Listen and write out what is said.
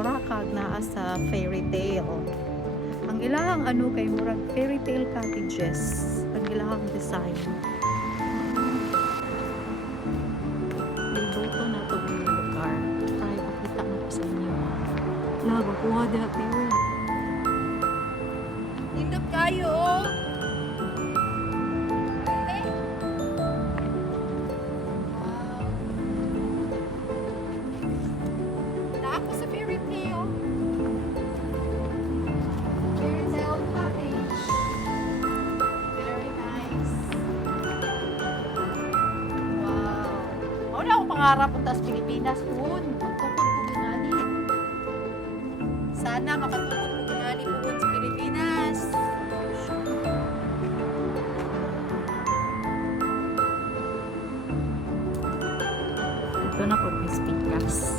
mura kag naa sa fairy tale. Ang ilahang ano kay murag fairy tale cottages. Ang ilahang design. Niluto na to yung lugar. Try pakita na ko sa inyo. Lago kuha dati yun. Tindot kayo oh. Ako sa fairy tale. Fairy tale cottage. Very nice. Wow. Ako na akong pangarap punta sa Pilipinas kun. Magtukod ko ginani. Sana makatukod ko ginani po sa Pilipinas. Ito na po, Miss Pikas.